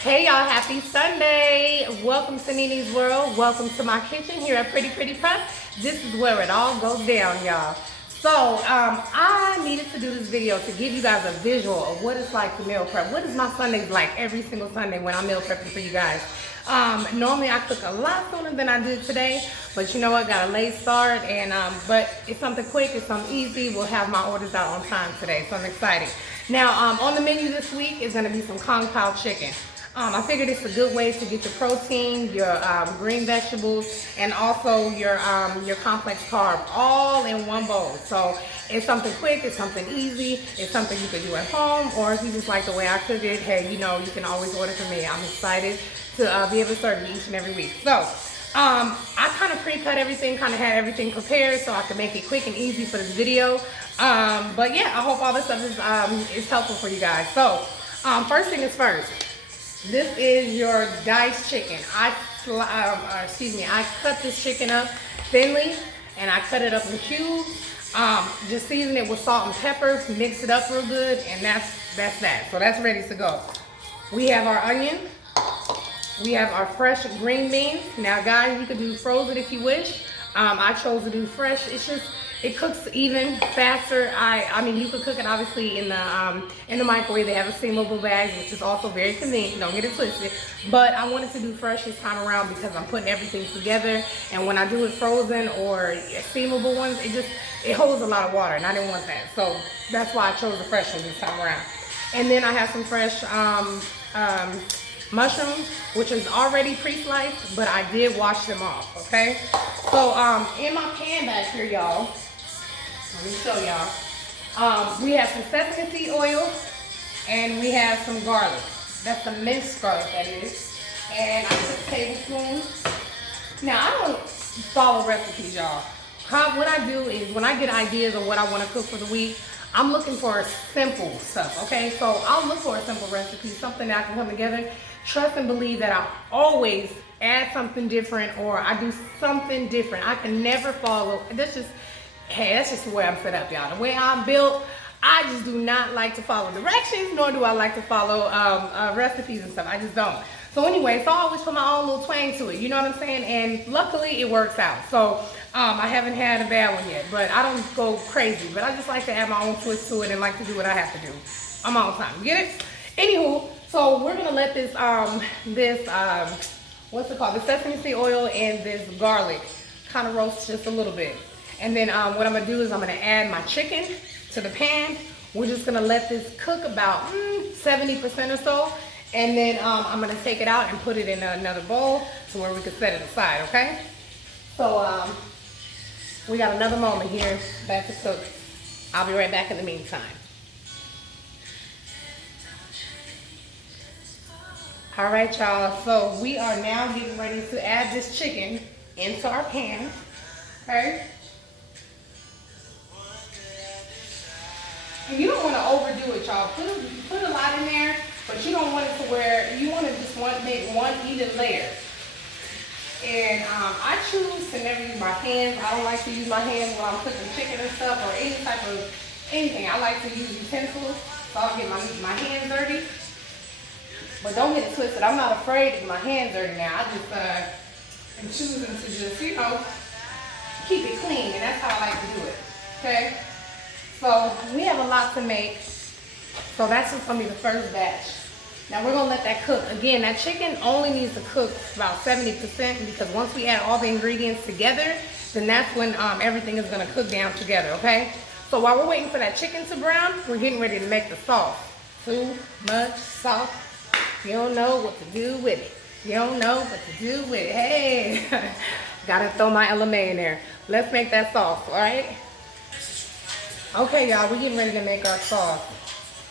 Hey y'all, happy Sunday. Welcome to Nini's World. Welcome to my kitchen here at Pretty Prep. This is where it all goes down, y'all. So, I needed to do this video to give you guys a visual of what it's like to meal prep. What is my Sundays like every single Sunday when I'm meal prepping for you guys? Normally I cook a lot sooner than I did today, but you know what, got a late start, and but it's something quick, it's something easy. We'll have my orders out on time today, so I'm excited. Now, on the menu this week is gonna be some Pao Chicken. I figured it's a good way to get your protein, your green vegetables, and also your complex carb all in one bowl. So it's something quick, it's something easy, it's something you can do at home, or if you just like the way I cook it, hey, you know, you can always order from me. I'm excited to be able to serve you each and every week. So I kind of pre-cut everything, kind of had everything prepared so I could make it quick and easy for this video. But yeah, I hope all this stuff is helpful for you guys. So first thing is first. This is your diced chicken. I cut this chicken up thinly, and I cut it up in cubes. Just season it with salt and pepper, mix it up real good, and that's that. So that's ready to go. We have our onion. We have our fresh green beans. Now, guys, you could do frozen if you wish. I chose to do fresh. It cooks even faster. I mean, you could cook it obviously in the microwave. They have a steamable bag, which is also very convenient. Don't get it twisted. But I wanted to do fresh this time around because I'm putting everything together. And when I do it frozen or steamable ones, it holds a lot of water, and I didn't want that. So that's why I chose the fresh one this time around. And then I have some fresh mushrooms, which is already pre-sliced, but I did wash them off. Okay. So in my pan back here, y'all. Let me show y'all. We have some sesame seed oil, and we have some garlic. That's the minced garlic, that is. And I put a tablespoon. Now, I don't follow recipes, y'all. What I do is when I get ideas of what I want to cook for the week, I'm looking for simple stuff, okay? So I'll look for a simple recipe, something that I can come together. Trust and believe that I always add something different, or I do something different. I can never follow. That's just the way I'm set up, y'all. The way I'm built, I just do not like to follow directions, nor do I like to follow recipes and stuff. I just don't. So anyway, so I always put my own little twang to it. You know what I'm saying? And luckily, it works out. So I haven't had a bad one yet, but I don't go crazy. But I just like to add my own twist to it and like to do what I have to do on my own time. Get it? Anywho, so we're gonna let this what's it called? The sesame seed oil and this garlic kind of roast just a little bit. And then what I'm gonna do is I'm gonna add my chicken to the pan. We're just gonna let this cook about 70% or so. And then I'm gonna take it out and put it in another bowl to where we can set it aside, okay? So we got another moment here back to cook. I'll be right back in the meantime. All right, y'all, so we are now getting ready to add this chicken into our pan, okay? And you don't want to overdo it, y'all. Put a lot in there, but you don't want it to where you want to just make one even layer. And I choose to never use my hands. I don't like to use my hands when I'm cooking chicken and stuff, or any type of anything. I like to use utensils, so I'll get my hands dirty. But don't get it twisted. I'm not afraid to get my hands dirty now. I just am choosing to just, you know, keep it clean, and that's how I like to do it. Okay? So we have a lot to make. So that's just gonna be the first batch. Now we're gonna let that cook. Again, that chicken only needs to cook about 70%, because once we add all the ingredients together, then that's when everything is gonna cook down together, okay? So while we're waiting for that chicken to brown, we're getting ready to make the sauce. Too much sauce. You don't know what to do with it. You don't know what to do with it. Hey, gotta throw my LMA in there. Let's make that sauce, all right? Okay, y'all, we're getting ready to make our sauce.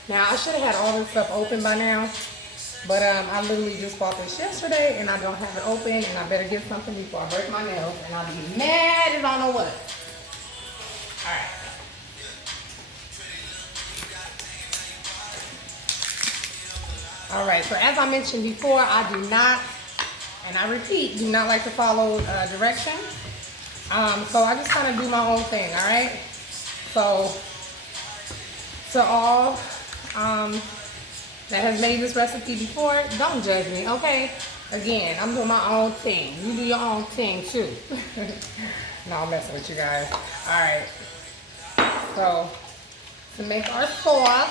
Now, I should have had all this stuff open by now, but I literally just bought this yesterday, and I don't have it open, and I better get something before I break my nails, and I'll be mad as I don't know what. All right. All right, so as I mentioned before, I do not, and I repeat, do not like to follow directions. So I just kind of do my own thing, all right? So to all that has made this recipe before, don't judge me, okay? Again, I'm doing my own thing. You do your own thing too. No, I'm messing with you guys. All right. So to make our sauce,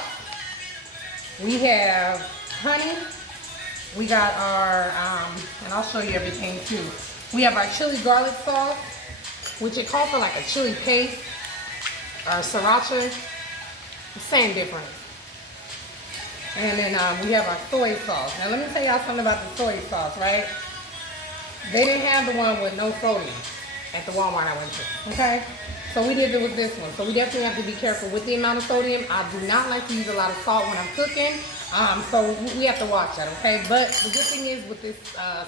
we have honey. We got our, and I'll show you everything too. We have our chili garlic sauce, which it calls for like a chili paste, or sriracha, same difference. And then we have our soy sauce. Now let me tell y'all something about the soy sauce, right? They didn't have the one with no sodium at the Walmart I went to, okay? So we did it with this one. So we definitely have to be careful with the amount of sodium. I do not like to use a lot of salt when I'm cooking. So we have to watch that, okay? But the good thing is with this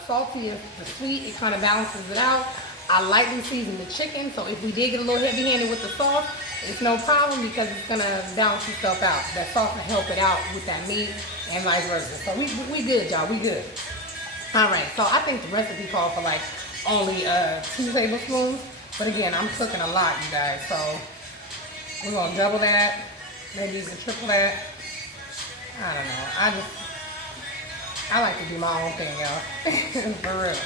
salty and the sweet, it kind of balances it out. I lightly season the chicken, so if we did get a little heavy-handed with the sauce, it's no problem because it's gonna balance itself out. That sauce will help it out with that meat and vice versa. So we good, y'all, we good. All right, so I think the recipe called for like only 2 tablespoons, but again, I'm cooking a lot, you guys, so we're gonna double that, maybe even triple that. I don't know, I like to do my own thing, y'all, for real.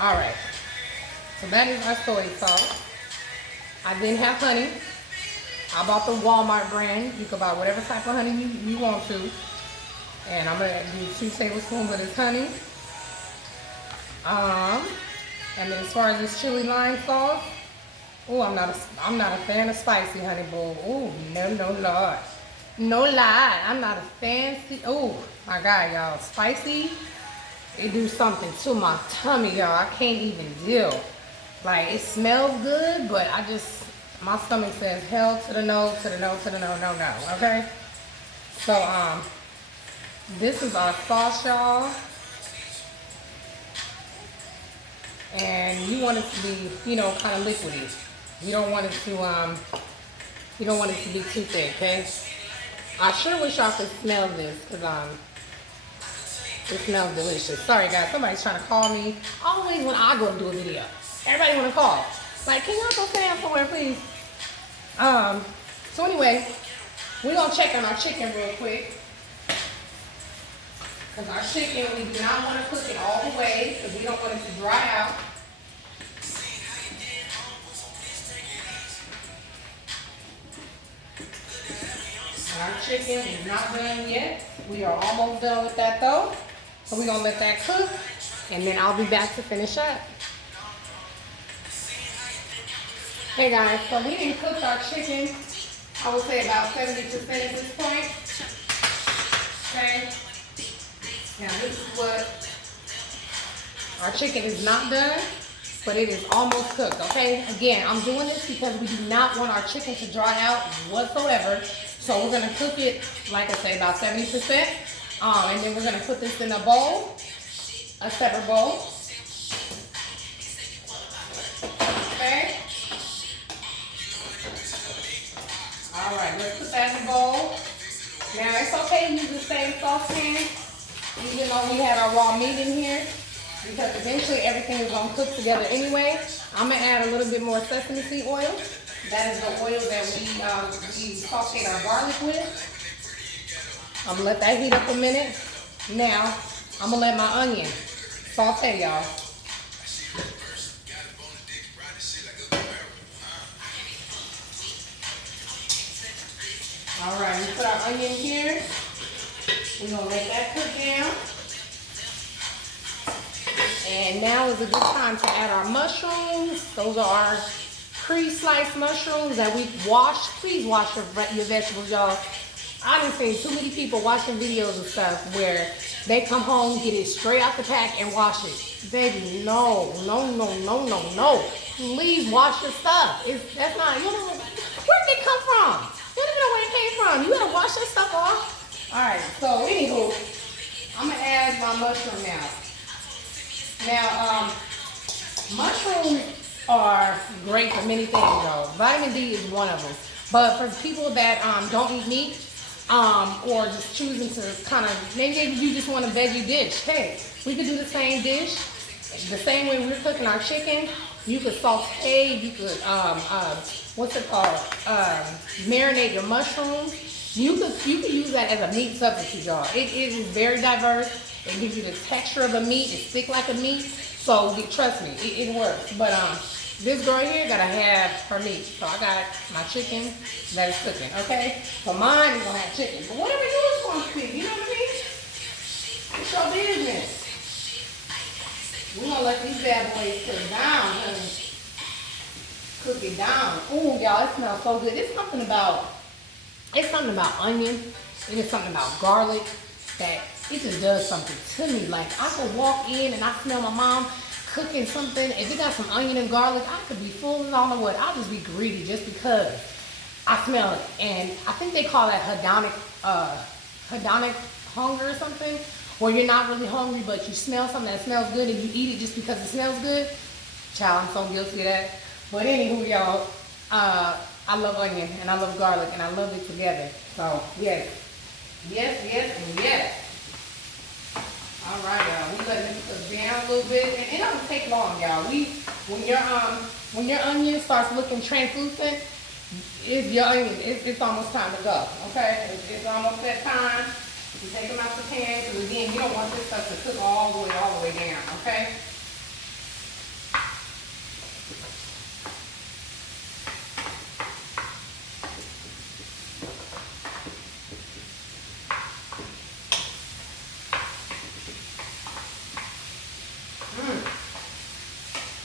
All right. So that is our soy sauce. I then have honey. I bought the Walmart brand. You can buy whatever type of honey you want to. And I'm gonna do 2 tablespoons of this honey. And then as far as this chili lime sauce, oh, I'm not a fan of spicy, honey boo. Oh, no, Lord. No lie, I'm not a fancy. Oh my God, y'all, spicy. It do something to my tummy, y'all. I can't even deal. Like, it smells good, but my stomach says hell to the no, to the no, to the no, no, okay? So, this is our sauce, y'all. And you want it to be, you know, kind of liquidy. You don't want it to, be too thick, okay? I sure wish y'all could smell this, because, it smells delicious. Sorry, guys, somebody's trying to call me. Always when I go to do a video. Everybody want to call. Like, can y'all go sit down somewhere, please? So anyway, we're going to check on our chicken real quick. Because our chicken, we do not want to cook it all the way because we don't want it to dry out. And our chicken is not done yet. We are almost done with that though. So we're going to let that cook. And then I'll be back to finish up. Hey guys, so we didn't cook our chicken, I would say about 70% at this point. Okay. Now this is what our chicken is not done, but it is almost cooked, okay? Again, I'm doing this because we do not want our chicken to dry out whatsoever. So we're gonna cook it, like I say, about 70%. And then we're gonna put this in a bowl, a separate bowl. Okay. All right, let's put that in the bowl. Now, it's okay to use the same saucepan, even though we had our raw meat in here, because eventually everything is going to cook together anyway. I'm going to add a little bit more sesame seed oil. That is the oil that we sauteed our garlic with. I'm going to let that heat up a minute. Now, I'm going to let my onion saute, y'all. All right, we put our onion here. We're gonna let that cook down. And now is a good time to add our mushrooms. Those are our pre-sliced mushrooms that we've washed. Please wash your vegetables, y'all. I've seen too many people watching videos and stuff where they come home, get it straight out the pack and wash it. Baby, no. Please wash your stuff. That's not, you know, where did it come from? You don't know where it came from. You gotta wash that stuff off. All right, so anywho, I'm gonna add my mushroom now. Now, mushrooms are great for many things, though. Vitamin D is one of them. But for people that don't eat meat, or just choosing to kind of, maybe you just want a veggie dish. Hey, we could do the same dish, the same way we're cooking our chicken. You could saute, you could, what's it called? Marinate your mushrooms You could use that as a meat substitute, y'all. It is very diverse. It gives you the texture of a meat. It's thick like a meat. So trust me, it works. But this girl here gotta have her meat. So I got my chicken that is cooking. Okay. So mine is gonna have chicken. But whatever yours gonna cook, you know what I mean? It's your business. We're gonna let these bad boys cook down, honey. Cook it down. Ooh, y'all, it smells so good. It's something about onion. It is something about garlic that it just does something to me. Like I could walk in and I smell my mom cooking something. If it got some onion and garlic, I could be full and all of what. I'll just be greedy just because I smell it. And I think they call that hedonic hunger or something. Where you're not really hungry, but you smell something that smells good and you eat it just because it smells good. Child, I'm so guilty of that. But anywho, y'all, I love onion and I love garlic and I love it together. So yes, yes, yes, and yes. All right, y'all. We letting this cook down a little bit, and it doesn't take long, y'all. When your onion starts looking translucent, it's almost time to go. Okay, it's almost that time. You take them out the pan, because again, you don't want this stuff to cook all the way down, okay?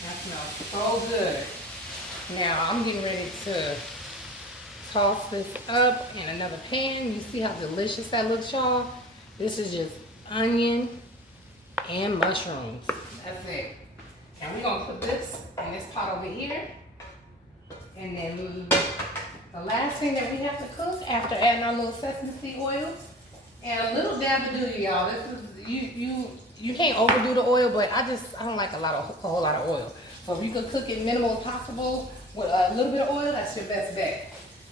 That smells so good. Now, I'm getting ready to toss this up in another pan. You see how delicious that looks, y'all? This is just onion and mushrooms. That's it. And we're gonna put this in this pot over here. And then the last thing that we have to cook after adding our little sesame seed oil and a little dab of doo, y'all. This is you can't overdo the oil, but I don't like a whole lot of oil. So if you could cook it minimal as possible with a little bit of oil, that's your best bet.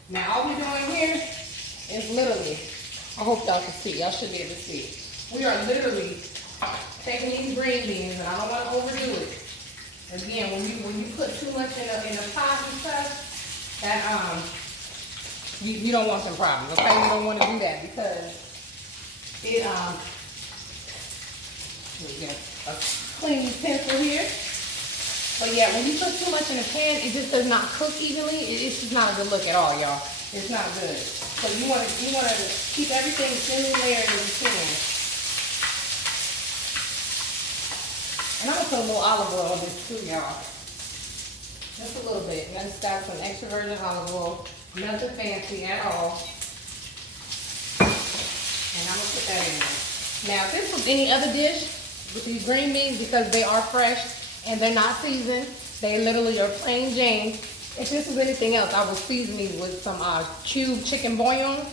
Now all we're doing here is literally, I hope y'all can see, y'all should be able to see. We are literally taking these green beans, and I don't want to overdo it. Again, when you put too much in a pot and stuff, that you don't want some problems, okay? You don't want to do that because it we get a clean utensil here. But yeah, when you put too much in a pan, it just does not cook evenly. It's just not a good look at all, y'all. It's not good. So you want to keep everything thinly layered as you can. And I'm gonna put a little olive oil on this too, y'all. Just a little bit. And I just got some extra virgin olive oil. Nothing fancy at all. And I'm gonna put that in there. Now, if this was any other dish with these green beans, because they are fresh, and they're not seasoned, they literally are plain Jane. If this was anything else, I would season these with some cubed chicken bouillon,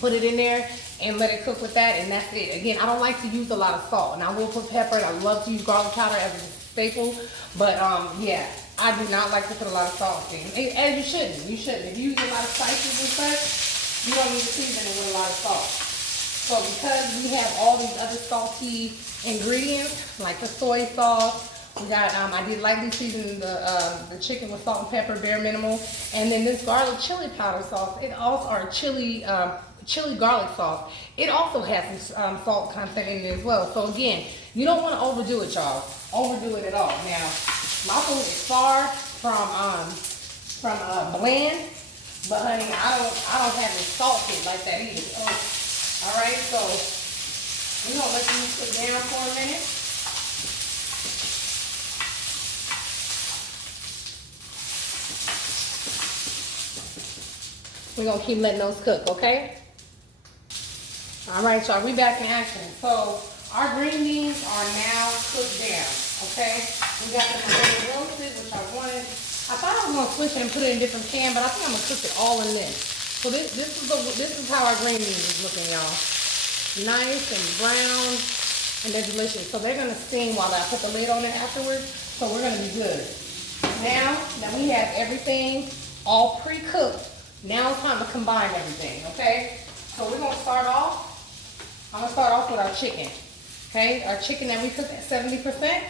put it in there, and let it cook with that, and that's it. Again, I don't like to use a lot of salt, and I will put pepper, and I love to use garlic powder as a staple, but yeah, I do not like to put a lot of salt in. As you shouldn't. You shouldn't. If you use a lot of spices and such, you don't need to season it with a lot of salt. So because we have all these other salty ingredients, like the soy sauce, we got, I did lightly season the chicken with salt and pepper, bare minimal. And then this garlic chili powder sauce, it also, or chili garlic sauce, it also has some salt content in it as well. So again, you don't want to overdo it, y'all. Overdo it at all. Now, my food is far from bland, but honey, I don't have it salted like that either. So, all right, so we're gonna let these cook down for a minute. We're gonna keep letting those cook, okay? All right, y'all, we back in action. So our green beans are now cooked down, okay? We got them already roasted, which I wanted. I thought I was gonna switch it and put it in a different pan, but I think I'm gonna cook it all in this. So this is how our green beans is looking, y'all. Nice and brown, and they're delicious. So they're gonna steam while I put the lid on it afterwards. So we're gonna be good. Now that we have everything all pre-cooked, now it's time to combine everything, okay? So we're gonna start off. I'm gonna start off with our chicken, okay? Our chicken that we cooked at 70%.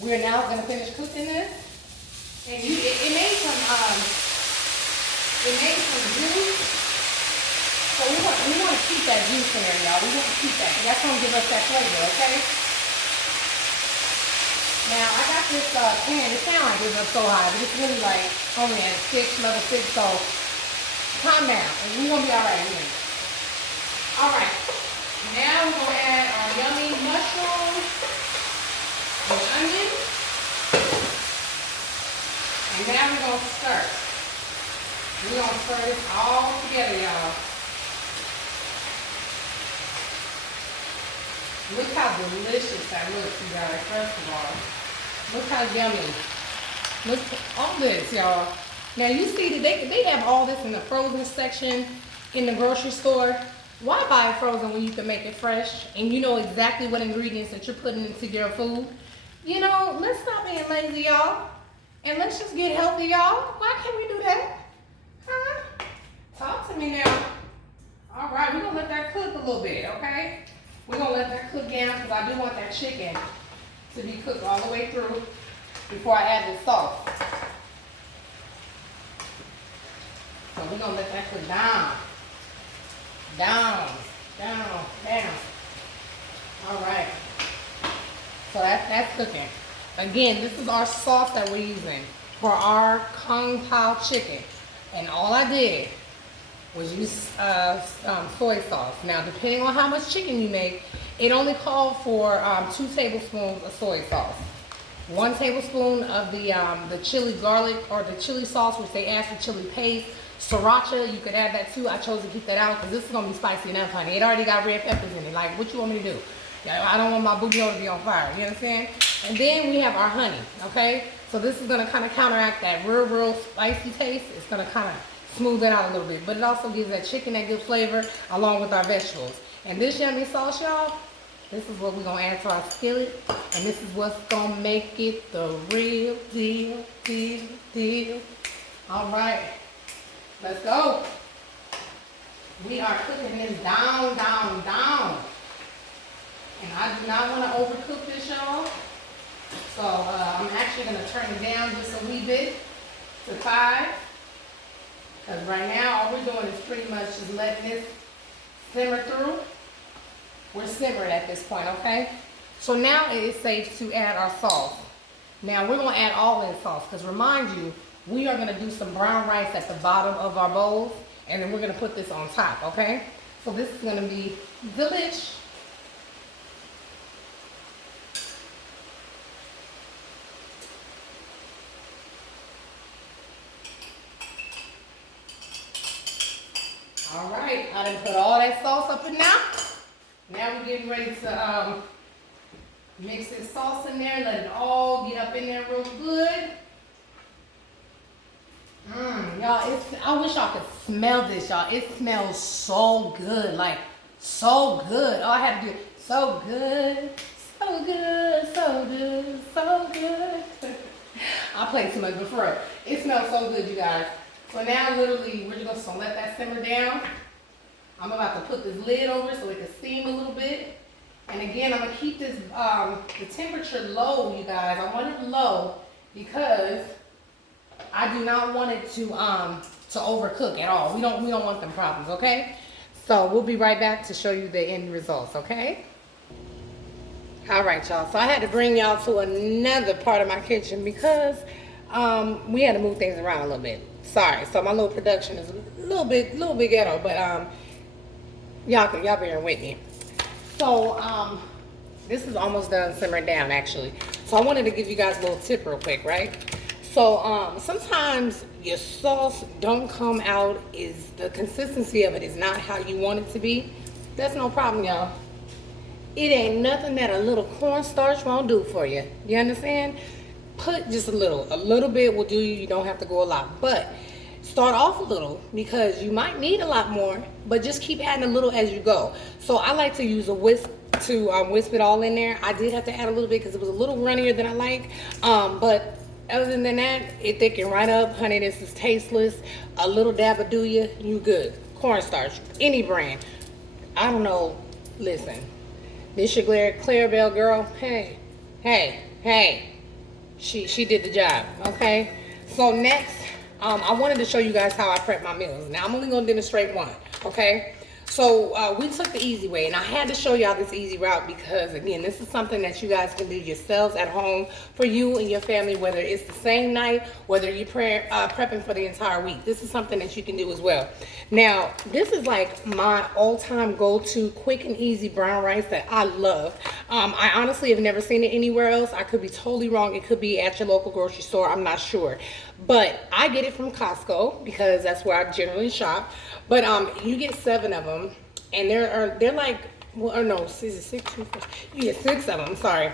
We are now gonna finish cooking this. And it made some juice. So we want to keep that juice in there, y'all. We want to keep that. That's going to give us that flavor, okay? Now, I got this pan. It sounds like it's up so high, but it's really like only at level 6, so calm down. And we're going to be all right here. All right. Now we're going to add our yummy mushrooms and onion. And now we're going to stir. We're going to stir this all together, y'all. Look how delicious that looks, you guys, first of all. Look how yummy. Look at all this, y'all. Now, you see that they have all this in the frozen section in the grocery store. Why buy it frozen when you can make it fresh and you know exactly what ingredients that you're putting into your food? You know, let's stop being lazy, y'all. And let's just get healthy, y'all. Why can't we do that? Huh? Talk to me now. All right, we're going to let that cook a little bit, okay? We're going to let that cook down because I do want that chicken to be cooked all the way through before I add the sauce. So we're going to let that cook down. Down. All right. So that's cooking. Again, this is our sauce that we're using for our Pao Chicken. And all I did was use soy sauce. Now, depending on how much chicken you make, it only called for 2 tablespoons of soy sauce. 1 tablespoon of the chili garlic or the chili sauce, which they add for chili paste. Sriracha, you could add that too. I chose to keep that out because this is going to be spicy enough, honey. It already got red peppers in it. Like, what you want me to do? I don't want my bouillon to be on fire. You understand? And then we have our honey, okay? So this is going to kind of counteract that real spicy taste. It's going to kind of smooth it out a little bit. But it also gives that chicken that good flavor along with our vegetables. And this yummy sauce, y'all, this is what we're going to add to our skillet. And this is what's going to make it the real deal. All right. Let's go. We are cooking this down. And I do not want to overcook this, y'all. So I'm actually going to turn it down just a wee bit to 5. Because right now, all we're doing is pretty much just letting this simmer through. We're simmering at this point, okay? So now it is safe to add our sauce. Now we're going to add all in sauce. Because remind you, we are going to do some brown rice at the bottom of our bowls. And then we're going to put this on top, okay? So this is going to be delish. All right, I done put all that sauce up in now. Now we're getting ready to mix this sauce in there, let it all get up in there real good. Y'all, I wish y'all could smell this, y'all. It smells so good, like so good. All I have to do, so good. I play too much before. It smells so good, you guys. So now literally we're just gonna let that simmer down. I'm about to put this lid over so it can steam a little bit. And again, I'm gonna keep this the temperature low, you guys. I want it low because I do not want it to overcook at all. We don't want them problems, okay? So we'll be right back to show you the end results, okay? All right, y'all. So I had to bring y'all to another part of my kitchen because we had to move things around a little bit. Sorry, so my little production is a little bit ghetto, but y'all bearing with me. So this is almost done simmering down actually. So I wanted to give you guys a little tip real quick, right? So sometimes your sauce don't come out, the consistency of it is not how you want it to be. That's no problem, y'all. It ain't nothing that a little cornstarch won't do for you. You understand? Put just a little bit will do you. You don't have to go a lot, but start off a little because you might need a lot more, but just keep adding a little as you go. So I like to use a whisk to whisk it all in there. I did have to add a little bit because it was a little runnier than I like, but other than that, it thickened right up. Honey, this is tasteless. A little dab of you good. Cornstarch, any brand. I don't know. Listen, this your Clarabelle girl. Hey. She did the job, okay? So next, I wanted to show you guys how I prep my meals. Now, I'm only going to demonstrate one, okay? So we took the easy way, and I had to show y'all this easy route because, again, this is something that you guys can do yourselves at home for you and your family, whether it's the same night, whether you're prepping for the entire week. This is something that you can do as well. Now, this is like my all-time go-to quick and easy brown rice that I love. I honestly have never seen it anywhere else. I could be totally wrong. It could be at your local grocery store. I'm not sure. But I get it from Costco because that's where I generally shop. But you get 7 of them, and they're like, well, or no, is it 6? You get 6 of them. Sorry.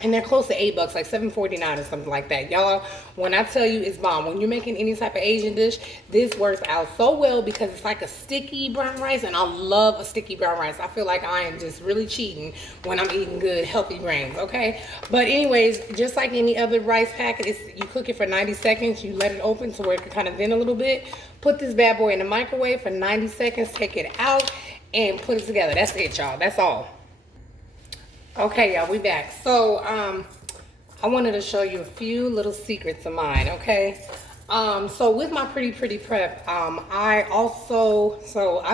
And they're close to $8, like $7.49 or something like that. Y'all, when I tell you it's bomb, when you're making any type of Asian dish, this works out so well because it's like a sticky brown rice, and I love a sticky brown rice. I feel like I am just really cheating when I'm eating good, healthy grains, okay? But anyways, just like any other rice packet, you cook it for 90 seconds. You let it open to where it can kind of vent a little bit. Put this bad boy in the microwave for 90 seconds. Take it out and put it together. That's it, y'all. That's all. Okay, y'all, we back. So, I wanted to show you a few little secrets of mine, okay? So with my pretty prep, I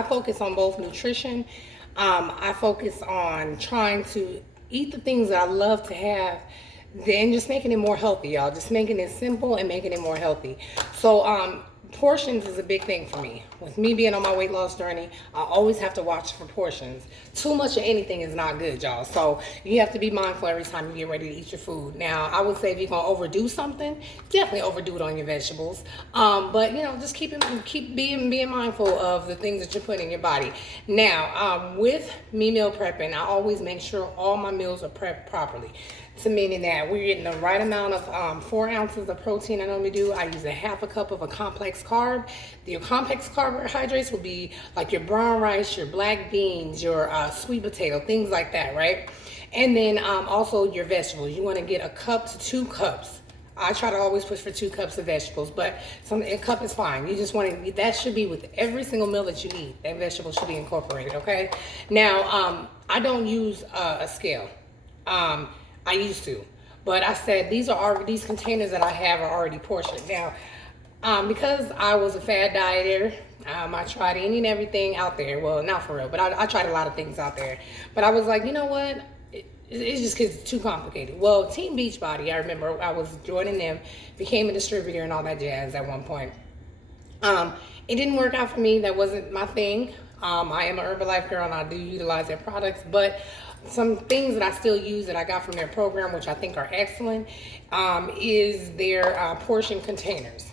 focus on both nutrition. I focus on trying to eat the things that I love to have, then just making it more healthy, y'all. Just making it simple and making it more healthy. So, portions is a big thing for me. With me being on my weight loss journey, I always have to watch for portions. Too much of anything is not good, y'all. So you have to be mindful every time you get ready to eat your food. Now, I would say if you're gonna overdo something, definitely overdo it on your vegetables. But you know, just keep being mindful of the things that you're putting in your body. Now, with me meal prepping, I always make sure all my meals are prepped properly. To meaning that we're getting the right amount of 4 ounces of protein. I normally do. I use a half a cup of a complex carb. Your complex carbohydrates will be like your brown rice, your black beans, your sweet potato, things like that, right? And then also your vegetables. You want to get a cup to 2 cups. I try to always push for 2 cups of vegetables, but a cup is fine. You just want to, that should be with every single meal that you eat. That vegetable should be incorporated, okay? Now, I don't use a scale. I used to, but I said these containers that I have are already portioned. Now, because I was a fad dieter, I tried any and everything out there. Well, not for real, but I tried a lot of things out there. But I was like, you know what? It's just because it's too complicated. Well, Team Beachbody, I remember I was joining them, became a distributor and all that jazz at one point. It didn't work out for me. That wasn't my thing. I am an Herbalife girl and I do utilize their products, but some things that I still use that I got from their program, which I think are excellent, is their portion containers.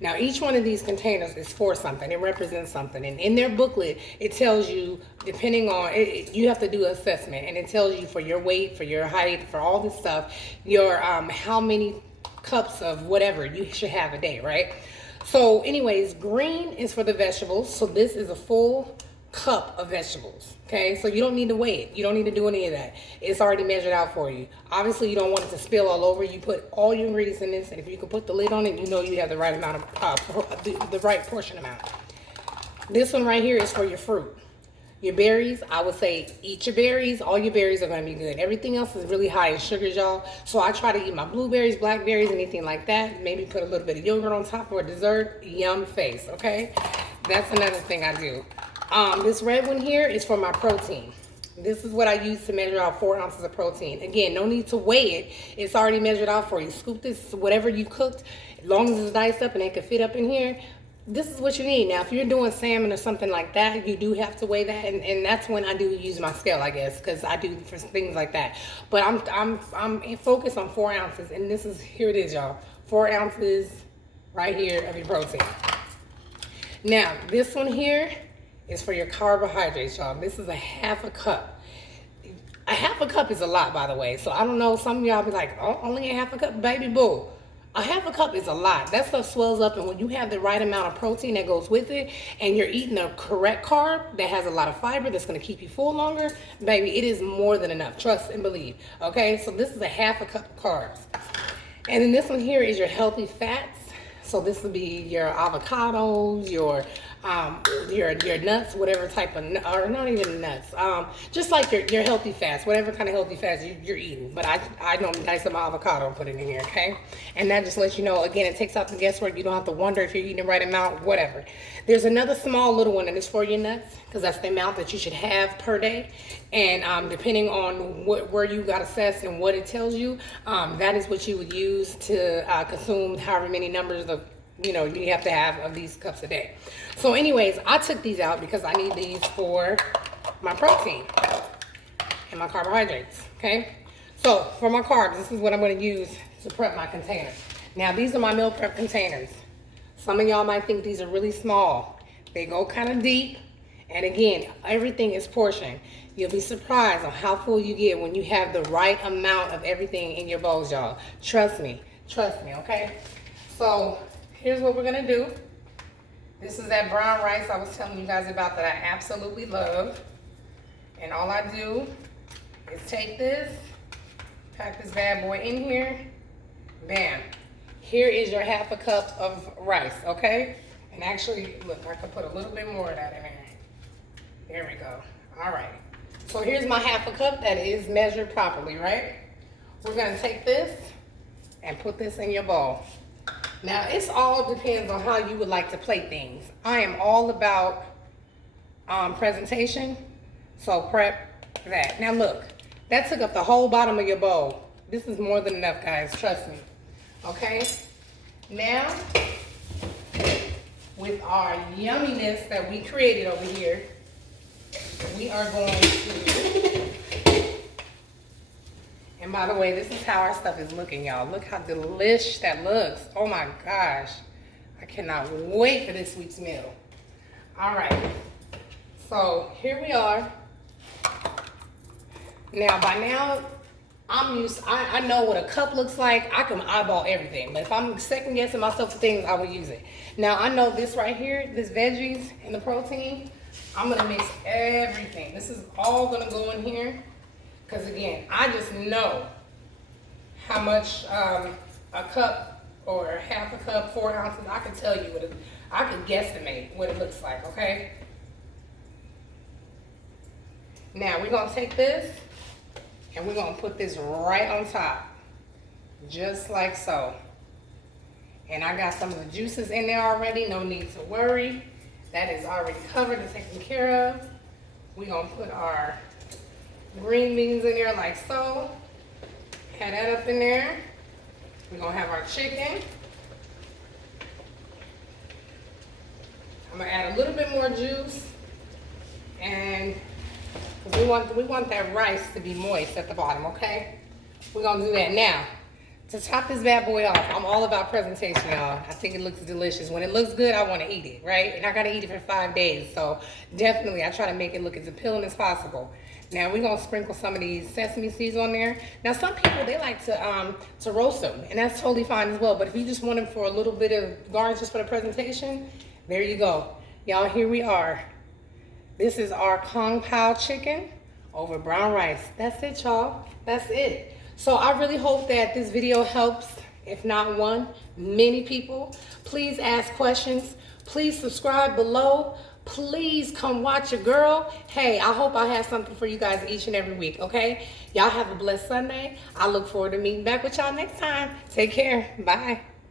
Now, each one of these containers is for something. It represents something. And in their booklet, it tells you, depending on, you have to do an assessment. And it tells you for your weight, for your height, for all this stuff, your how many cups of whatever you should have a day, right? So anyways, green is for the vegetables. So this is a full cup of vegetables, okay? So you don't need to weigh it. You don't need to do any of that. It's already measured out for you. Obviously, you don't want it to spill all over. You put all your ingredients in this, and if you can put the lid on it, you know you have the right amount of, the right portion amount. This one right here is for your fruit. Your berries, I would say eat your berries. All your berries are going to be good. Everything else is really high in sugars, y'all. So I try to eat my blueberries, blackberries, anything like that. Maybe put a little bit of yogurt on top for a dessert. Yum face, okay? That's another thing I do. This red one here is for my protein. This is what I use to measure out 4 ounces of protein. Again, no need to weigh it. It's already measured out for you. Scoop this, whatever you cooked, as long as it's diced up and it can fit up in here. This is what you need. Now, if you're doing salmon or something like that, you do have to weigh that, and that's when I do use my scale, I guess, because I do for things like that. But I'm focused on 4 ounces, and this is, here it is, y'all. 4 ounces right here of your protein. Now, this one here is for your carbohydrates, y'all. This is a half a cup. A half a cup is a lot, by the way. So I don't know, some of y'all be like, oh, only a half a cup? Baby boo. A half a cup is a lot. That stuff swells up, and when you have the right amount of protein that goes with it, and you're eating the correct carb that has a lot of fiber that's going to keep you full longer, baby, it is more than enough. Trust and believe. Okay, so this is a half a cup of carbs. And then this one here is your healthy fats. So this would be your avocados, your your nuts, whatever type of, or not even nuts, just like your healthy fats, whatever kind of healthy fats you're eating. But I normally dice up my avocado and put it in here, okay? And that just lets you know, again, it takes out the guesswork. You don't have to wonder if you're eating the right amount, whatever. There's another small little one, and it's for your nuts, because that's the amount that you should have per day. And depending on where you got assessed and what it tells you, that is what you would use to consume however many numbers of, you have to have of these cups a day. So anyways, I took these out because I need these for my protein and my carbohydrates, okay? So for my carbs, this is what I'm gonna use to prep my container. Now these are my meal prep containers. Some of y'all might think these are really small. They go kind of deep. And again, everything is portioned. You'll be surprised on how full you get when you have the right amount of everything in your bowls, y'all. Trust me, okay? So here's what we're gonna do. This is that brown rice I was telling you guys about that I absolutely love. And all I do is take this, pack this bad boy in here, bam. Here is your half a cup of rice, okay? And actually, look, I could put a little bit more of that in there. There we go. All right. So here's my half a cup that is measured properly, right? We're gonna take this and put this in your bowl. Now, it's all depends on how you would like to plate things. I am all about presentation, so prep that. Now look, that took up the whole bottom of your bowl. This is more than enough, guys, trust me. Okay? Now, with our yumminess that we created over here, we are going to, and by the way, this is how our stuff is looking, y'all. Look how delish that looks. Oh my gosh. I cannot wait for this week's meal. All right. So here we are. Now, by now, I know what a cup looks like. I can eyeball everything. But if I'm second guessing myself for things, I will use it. Now, I know this right here, this veggies and the protein, I'm going to mix everything. This is all going to go in here. Because again, I just know how much a cup or half a cup, 4 ounces, I can tell you I can guesstimate what it looks like, okay? Now we're gonna take this and we're gonna put this right on top, just like so. And I got some of the juices in there already, no need to worry. That is already covered and taken care of. We're gonna put our green beans in there like so. Have that up in there. We're gonna have our chicken. I'm gonna add a little bit more juice, and we want that rice to be moist at the bottom, okay? We're gonna do that now. To top this bad boy off, I'm all about presentation, y'all. I think it looks delicious. When it looks good, I want to eat it, right? And I gotta eat it for 5 days, so definitely I try to make it look as appealing as possible. Now we're gonna sprinkle some of these sesame seeds on there. Now some people, they like to roast them, and that's totally fine as well. But if you just want them for a little bit of garnish just for the presentation, there you go. Y'all, here we are. This is our Pao Chicken over brown rice. That's it, y'all. That's it. So I really hope that this video helps, if not one, many people. Please ask questions. Please subscribe below. Please come watch your girl. Hey, I hope I have something for you guys each and every week, okay? Y'all have a blessed Sunday. I look forward to meeting back with y'all next time. Take care. Bye.